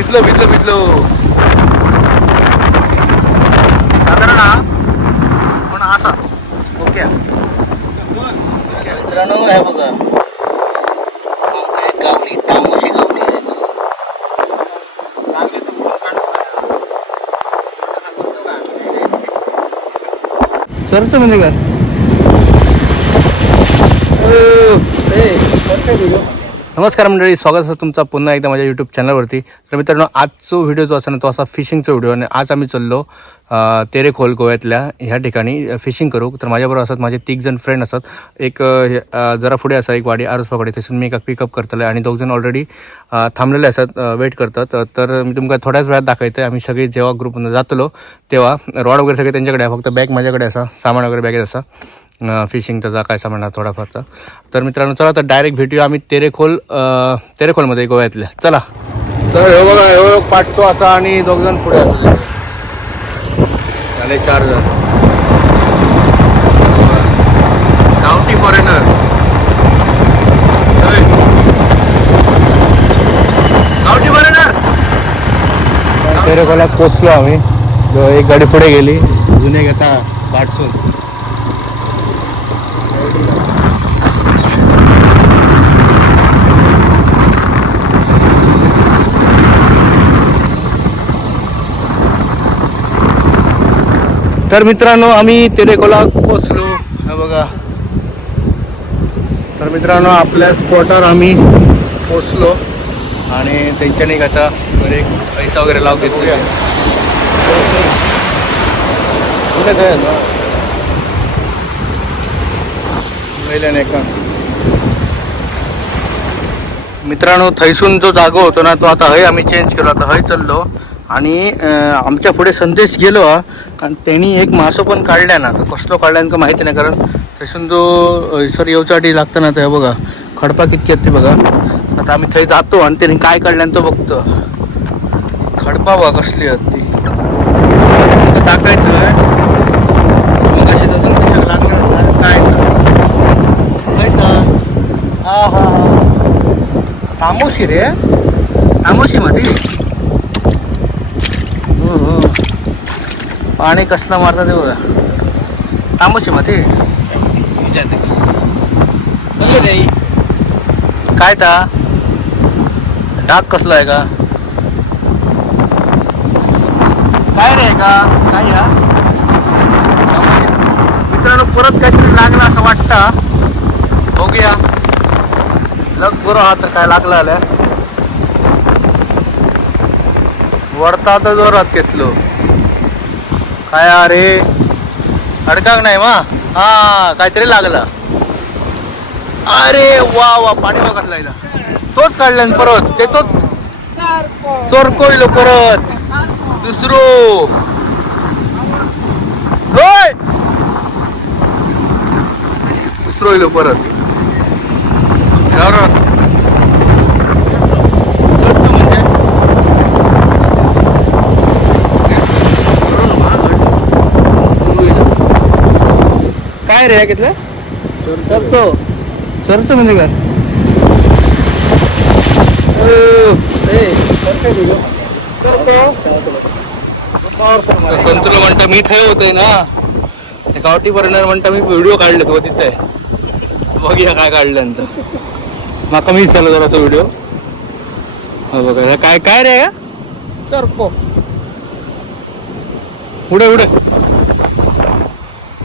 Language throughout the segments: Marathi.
भिजलो भिजलो भिजलो साधारण हा. पण असा. ओके. मित्रांनो हे बघा. काय गावली तामोशी गावली आहे. सरच म्हणजे काय? नमस्कार मंडळी स्वागत आहे तुमचा पुन्हा एकदा माझ्या यूट्यूब चॅनलवरती तर मित्रांनो आजचा व्हिडिओ जो असा ना तो असा फिशिंगचा व्हिडिओ आणि आज आम्ही चाललो तेरे तेरेखोल गोव्यातल्या ह्या ठिकाणी फिशिंग करू. तर माझ्याबरोबर असतात माझे तीग जण फ्रेंड असतात. एक जरा पुढे असा एक वाडी आरसपाकडे तिथून मी एका पिकअप करतले आणि दोघ जण ऑलरेडी थांबलेले असतात वेट करतात. तर मी तुमका थोड्याच वेळात दाखवते आम्ही सगळे जेव्हा ग्रुपमध्ये जातलो तेव्हा रॉड वगैरे सगळे त्यांच्याकडे फक्त बॅग माझ्याकडे असा सामान वगैरे बॅगेत असा फिशिंगचा जा काय सामान आहे थोडाफारचा तर मित्रांनो चला तर डायरेक्ट भेटूया आम्ही तेरेखोल तेरेखोलमध्ये गोव्यातल्या. चला. तर हे बघा हे एक पाठचो असा आणि दोघ जण पुढे असतात झाले चार जण. गावठी फॉरेनर गावठी फॉरेनर तेरेखोलात पोचलो आम्ही. एक गाडी पुढे गेली अजून एक आता तर मित्रांनो आम्ही तेरेकोला पोचलो हे बघा. तर मित्रांनो आपल्या स्पॉटावर आम्ही पोचलो आणि त्यांच्याने आता बरे एक पैसा वगैरे लाव काय पहिल्याने का? मित्रांनो थैसून जो जागो होतो ना तो आता हय आम्ही चेंज केलो. आता हय चाललो. आणि आमच्या पुढे संदेश गेलो हा कारण त्यांनी एक मासो पण काढला ना तर कसलो काढला का माहिती नाही कारण थंयसून जो सर येऊसाठी लागतं ना ते बघा खडपा कितकी आहेत ते बघा. आता आम्ही थंय जातो आणि त्यांनी काय काढल्यान तो बघतो. खडपा बघा कसली आहेत ती. दाखवायचं. टाकायचं हा हा. तामोशी रे. तामोशी मध्ये. पाणी कसलं मारतं ते बघा. तामोशी मध्ये काय ता? डाग कसला आहे का? काय रे का? काय या. मित्रांनो परत काहीतरी लागलं असं वाटतं. बघूया. लग बरं हा तर काय लागलं आलं. वरता तर जोरात घेतलो. काय अरे? अडकाक नाही मा हा काहीतरी लागला. अरे वा वा पाणी बघत लायला तोच काढला परत. ते तोच चोरकोयलो परत. दुसरो. होय! दुसरो इलो परत. काय रे घेतलं? सरतो. सरतो म्हणजे काय? संतुल म्हणता मी ठेव होतंय ना. गावठी पर्यंत म्हणता मी व्हिडिओ काढले तो तिथे. बघूया काय काढल्यानंतर माका मीच झालं जरासा व्हिडिओ हा बघा. हे काय काय रे चरको पुढे पुढे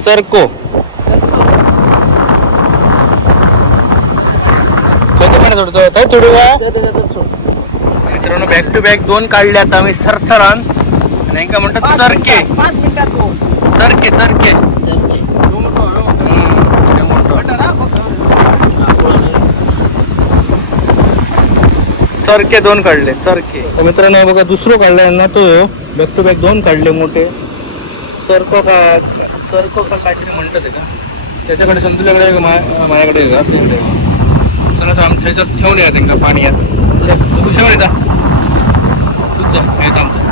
सरको. थोडी मित्रांनो बॅक टू बॅक दोन काढले आता आम्ही सरसरान. नाही का म्हणतात चरके पाच मिनिटात तो चरके चरके चमचे चरके दोन काढले चरके मित्रांनो बघा दुसरं काढलाय ना तो. बॅक टू बॅक दोन काढले मोठे. सरको का सरको का काहीतरी म्हणतात ते का? त्याच्याकडे संतुल्याकडे माझ्याकडे का? चला तर आमच्या ह्याच्यात ठेवून या त्यांना पाणी यात. तू ठेवून येता. तूच जा, आमचं.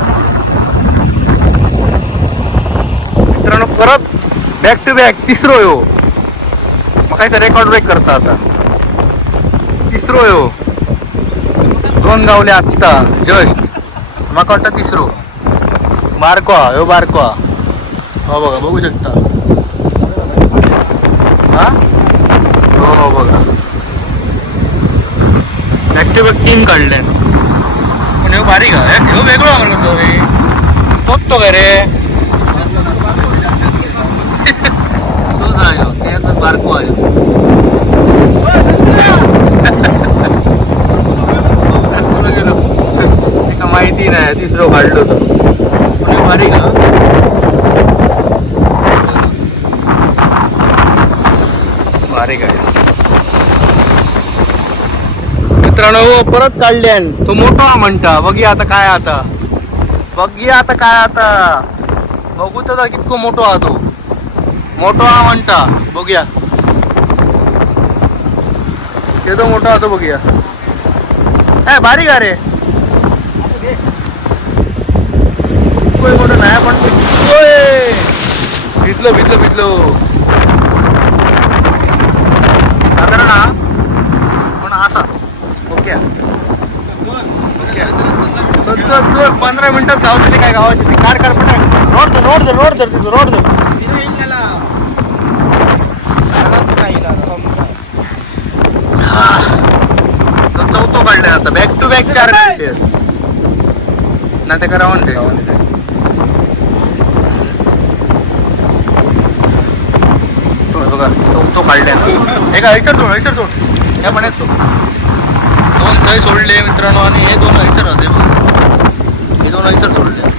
मित्रांनो परत बॅक टू बॅक तिसरो यो मग काय रेकॉर्ड ब्रेक करता आता. तिसरो हो. यो दोन गावले आत्ता जस्ट म्हाका वाटतं तिसरो हो. बारको हा. ह्यो बारको हो, हा बघा बघू शकता हा हो हो बघा ऍक्टिव्ह टीम काढले पण ह्यो बारीक हा ह्यो वेगळो हा मरे कसो रे तोच तो काय रे तोच हा ह्यो त्यात बारको गेलो एका माहिती नाही तिसरं काढलो तो पण बारीक हा बारीक आहे मित्रांनो हो, परत काढल्यान तो मोठा म्हणता बघी आता काय आता. बघी आता काय आता. बघू तर कितको मोठो हा तो. मोठो हा म्हणता बघूया. केदो मोठा हा तो बघूया. काय बारीक आहे रे? मोठं नाही पण. भिजलो भिजलो भिजलो साधारण हा पण असा ओके ओके चल चल चल पंधरा मिनिटात गावतली काय गावाची ती कार कार पटाक. रोड धर रोड धर रोड धर तिथं रोड धर. तो चौथो काढलाय आता. बॅक टू बॅक चार काढले. ना ते करावं ते बघा चौथो काढल्या हे का हैसर सोड हैसर सोड या पाण्यात सोड. दोन थंय सोडले मित्रांनो आणि हे दोन हैसर होते बघा. दोन हैसर सोडले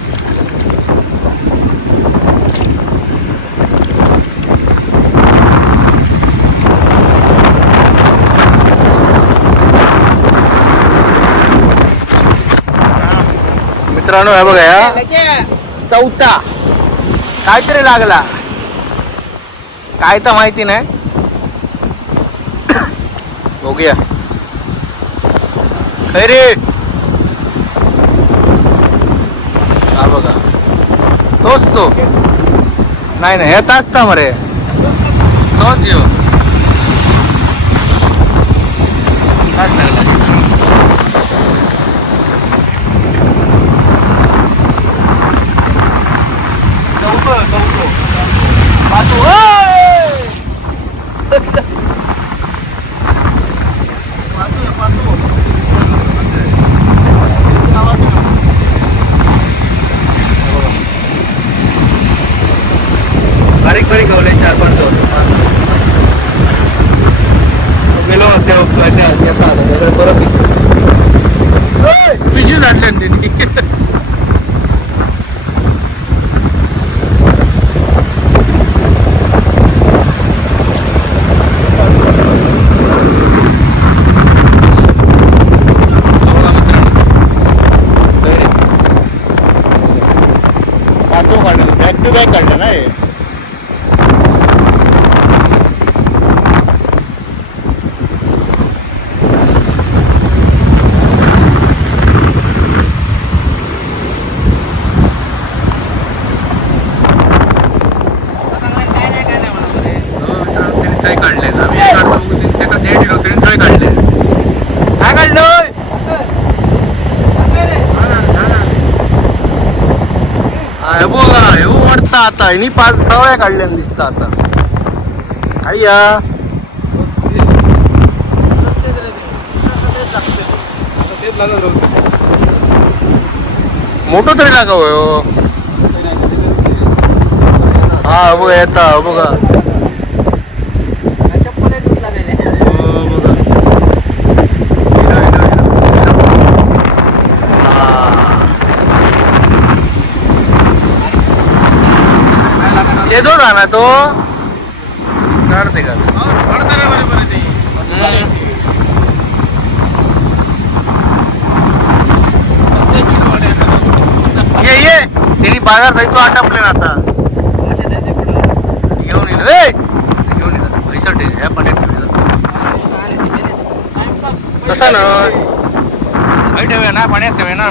मित्रांनो हे बघा या चौथा. काहीतरी लागला. काय तर माहिती नाही. बघूया. खरी रे हा बघा तोच तो नाही नाही हे ताच था मरे तोच यो ताच लागला चौथं चौथं पाचू बारीक बारीक गवले चार पाच गेलो त्या त्या त्याचा आला त्याला परत पिजून आणले त्यांनी पाचव काढलं बॅक टू बॅक काढलं ना हे थंय काढले आम्ही एक काढतो बघू, तीन तेका देड दिलो तरी थंय काढले काय काढलं हा, हे बघा हे दिसता आता. हिनी पाच सवळ्या काढल्या दिसता आता. आय्या. मोठं तरी लागाव हो. हा बघा येता बघा हो, बघा हिरो, हिरो, हिरो. हा. येतो ना तो काढते का ये ये त्यांनी बाजार जायचो आटापले ना आता घेऊन येलो ए घेऊन येतात पैसा ठेव ह्या पाण्यात कसा ना ठेवूया ना पाण्यात ठेवूया ना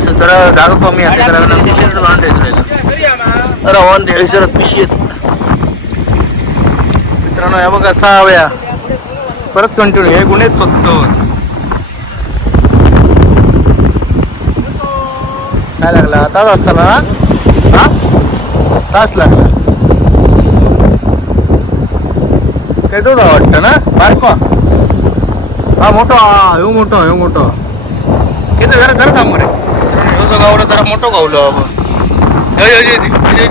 कमी आहे त्याला टी शर्ट बांधायचं अरे वन दे सर पिशी मित्रांनो हे बघा सहा वेळा परत कंटिन्यू हे गुन्हेच चोखतो काय लागला तास असताना हा तास लागला काय तो वाटतं ना बारको हा मोठो हा ह्यो मोठो ह्यो मोठो इथं जरा जरा थांब रे ह्यो जो गावला जरा मोठो गावलो बाबा हे, हे, हे, हे, हे.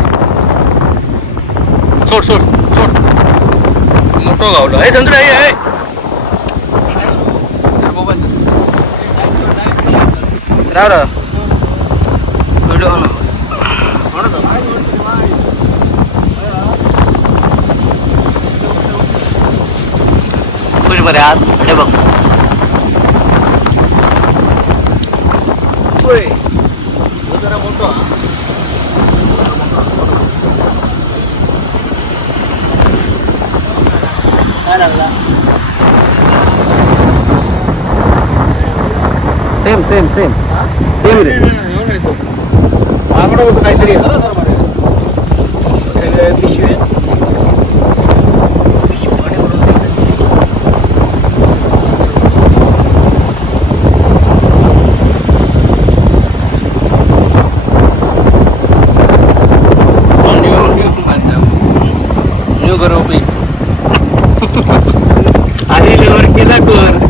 सोड सोड सोड मोठो गावलो हे चंद्र हे हे राव राव व्हिडिओ बरी बरे आज हे बघ सेम सेम सेम रे. आकडा होतं काहीतरी पिशवी न्यू गरोपी आलेल्यावर केला कर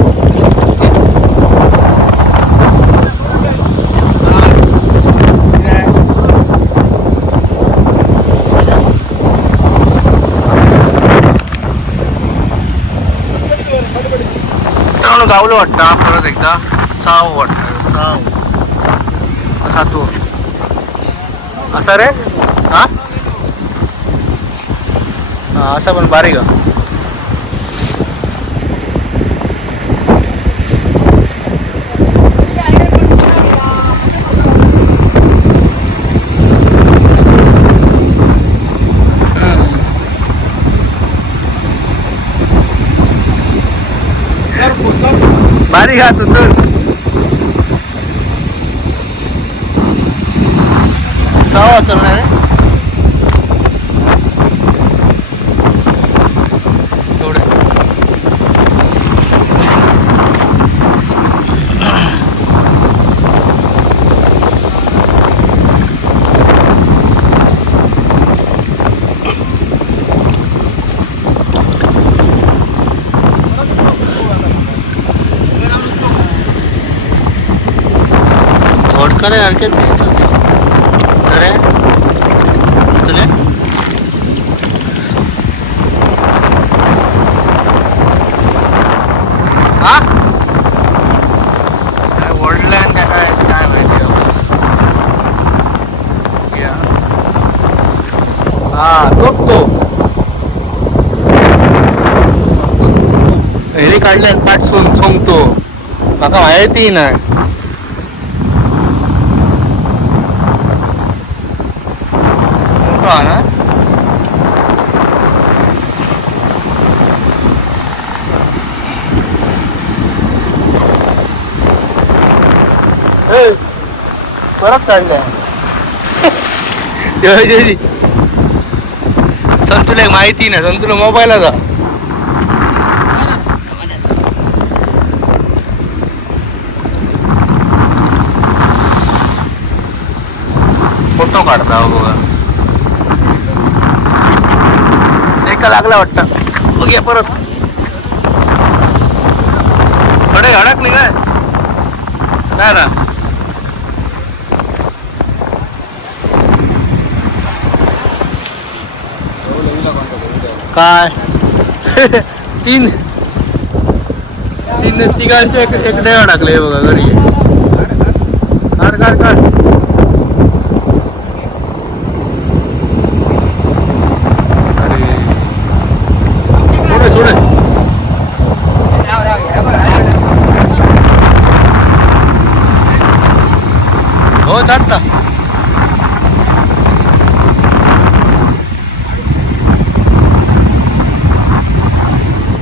सावलं वाटतं परत एकदा साव वाटतं साव. असा तो? असा रे? हा? हा, असा पण बारीक आहे. बारीक चल सहा वाजता ना रे एवढं सारखेच दिसतात अरे तुले? हा? काय वडलं काय काय काय माहिती बाबा. हा तोच तो. हेरी काढले पाठ माहिती नाही मोठा हा ना ए, परत काढल्या संतुला एक माहिती नाही संतुला मोबाईल का फोटो काढता हो बघा धक्का लागला वाटतं. बघूया परत. कडे अडकली काय काय ना काय? तीन. तीन तिघांचे एक एक अडकले बघा घरी. काढ काढ काढ अरे सोडे सोडे जाता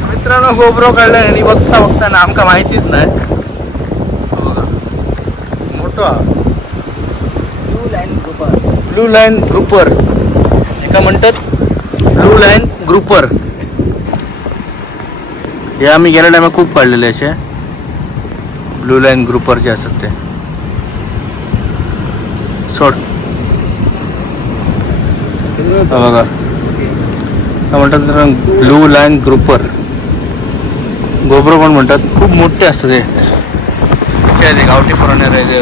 मित्रांनो गोप्रो काढला आणि बघता बघता ना आमका माहितीच नाही. हा बघा. मोठा. Blue line grouper blue line grouper एका म्हणतात ब्लू लाईन ग्रुपर हे आम्ही गेल्या टायमा खूप काढलेले असे. ब्लू लाईन ग्रुपर जे असतात ते. सोड. बघा. काय म्हणतात ब्लू लाईन ग्रुपर गोब्रो पण म्हणतात खूप मोठे असतात ते गावठी पुराणे राहिले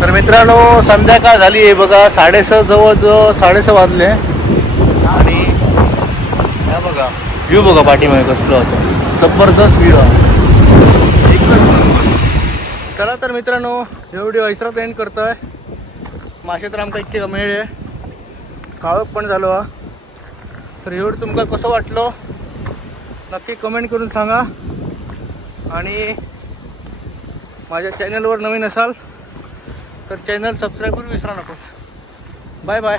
तर मित्रांनो संध्याकाळ झाली आहे बघा. साडेसहा जवळजवळ साडेसहा वाजले. आणि ह्या बघा. व्ह्यू बघा पाठीमागे कसलं होतं. जबरदस्त व्ह्यू आहे. एकच चला तर मित्रांनो हे व्हिडिओ ऐसरात एंड करतोय. मासे तर आमकां इतके कमेळ आहे. काळोख पण झालो हा. तर हे व्हिडिओ तुमका कसं वाटलो? नक्की कमेंट करून सांगा. आणि माझ्या चॅनलवर नवीन असाल तर चॅनल सबस्क्राईब करू विसरा नको बाय बाय